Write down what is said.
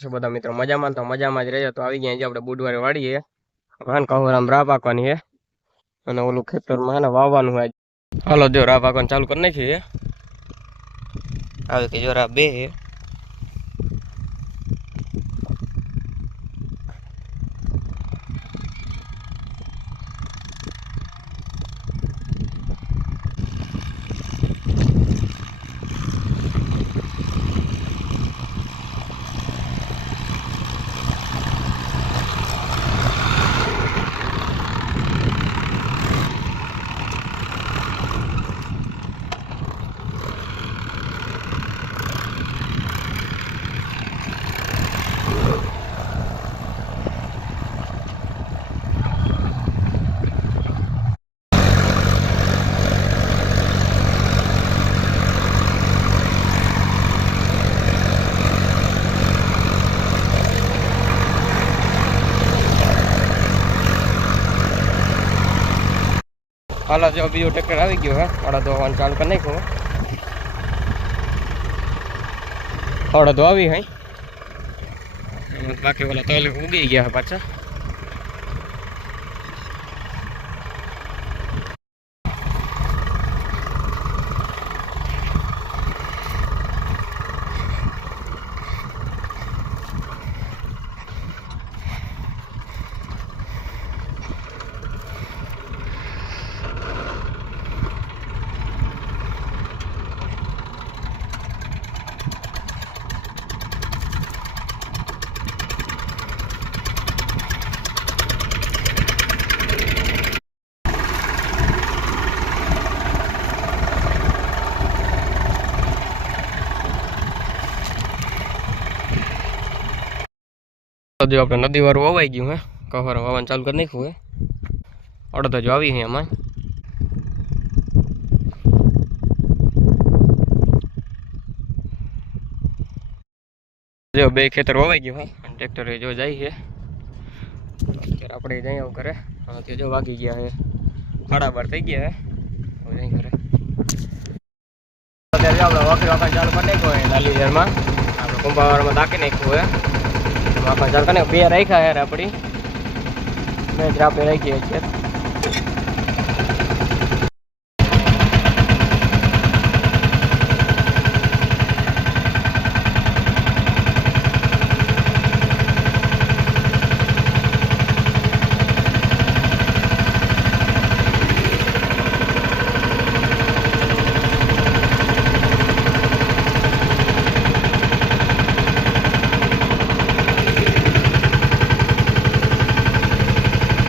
શું બધા મિત્રો મજામાં? તો મજામાં જ રહેજો. તો આવી ગયા છે આપણે બુધવારે વાળીએ વાન કહું આમ રાહ પાકવાની છે અને ઓલું ખેતરમાં હે ને વાવવાનું હોય. હાલો જો રાહ પાકવાનું ચાલુ કરી નાખીએ. આવે કે જો રાહ બે છે. હાલો જો બીજું ટ્રેક્ટર આવી ગયું હે અડદ વાવવાનું ચાલુ કરી નાખ્યું. અડદ વાવી હે બાકી ઓલા તલ ઉગી ગયા પાછા. જો આપણે નદી વાળું વવાઈ ગયું હે કહર વાવવાનું ચાલુ કરી નાખ્યું હે. અડદ જ આવી હે એમાં. જો બે ખેતર વવાઈ ગયું હે ટ્રેક્ટર જો જાય છે અત્યારે આપણે જઈ આવું કરે. તે જો વાગી ગયા હે 12:30 થઈ ગયા હે જઈ કરે. અત્યારે આપણે વખરી વાપરવાનું ચાલુ કરી નાખ્યું હોય લાલી ઝેરમાં આપણે કુંભાવાળામાં દાખી નાખ્યું હોય. વાપરવાનું ચાલુ કરીને બે રાખ્યા યાર આપણી બે જ આપણે રાખીએ છીએ.